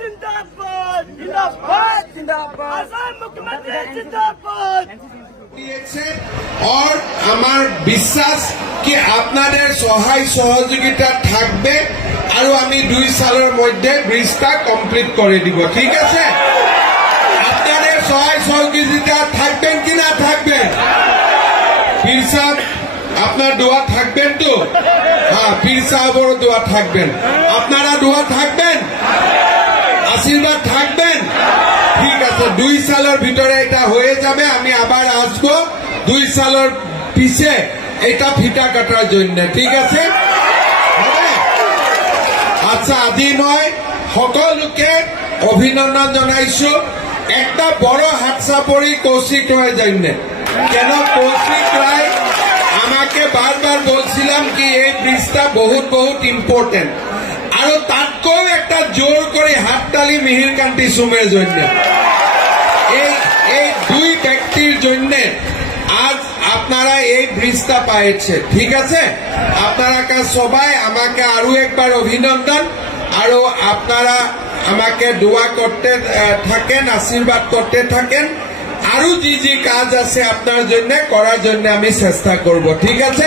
जिंदाबाद जिंदाबाद जिंदाबाद आसाम मुख्यमंत्री जिंदाबाद দিয়েছে और আমার বিশ্বাস কি আপনাদের সহায় সহযোগিতা থাকবে আর আমি 2 সালের মধ্যে ব্রিজটা কমপ্লিট করে দিব ঠিক আছে আপনাদের সহায় সহযোগিতা থাকবেন কি না থাকবেন পীর সাহেব আপনার দোয়া থাকবেন তো হ্যাঁ পীর সাহেবেরও দোয়া থাকবেন আপনারা দোয়া থাকবেন আশীর্বাদ থাকবেন ঠিক আছে 2 সালের ভিতরে এটা হয়ে যাবে আমি আবার আসবো 2 সালের পিছে এটা ফিটা কাটার জন্য ঠিক আছে আচ্ছা আজি মই সকলোকে অভিনন্দন জানাইছো একটা বড় হাত চাপৰি কৌশিক রায় জন্য কেন কৌশিক রায় আমাকে বারবার বলছিলাম কি এই ব্রিজটা বহুত বহুত ইম্পর্টেন্ট আর তাতকেও একটা জোর করে হাততালি মিহিরকান্তি সুমের জন্য এই 2 ব্যক্তির জন্য আজ আপনারা এই ব্রিজটা পাইছে ঠিক আছে আপনারা সবাই আমাকে আরো একবার অভিনন্দন আর আপনারা আমাকে দোয়া করতে থাকেন আশীর্বাদ করতে থাকেন আরো যে কাজ আছে আপনার জন্য করার জন্য আমি চেষ্টা করব ঠিক আছে